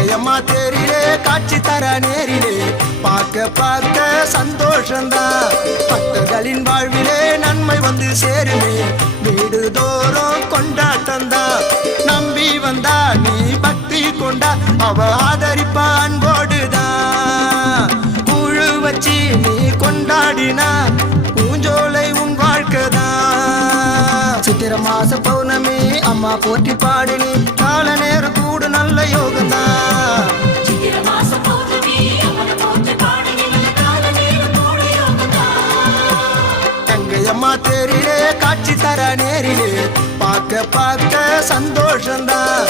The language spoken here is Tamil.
எங்கையம்மா தேரிலே காட்சி தர நேரிலே பார்க்க பார்க்க சந்தோஷந்தான். பக்தர்களின் வாழ்விலே நன்மை வந்து சேருமே, வீடு தோறும் கொண்டாட்டந்தான். நம்பி வந்தா நீ பக்தி கொண்டா அவ ஆதரிப்பா அன்போடுதான். குழு வச்சு நீ கொண்டாடினா பூஞ்சோலை உன் வாழ்க்கைதான். சித்திர மாச பௌர்ணமி அம்மா போற்றி பாடினி கால நேரம் கூடு நல்ல யோகந்தான். எங்கையம்மா தேரிலே காட்சி தர நேரிலே பார்க்க பார்க்க சந்தோஷந்தான்.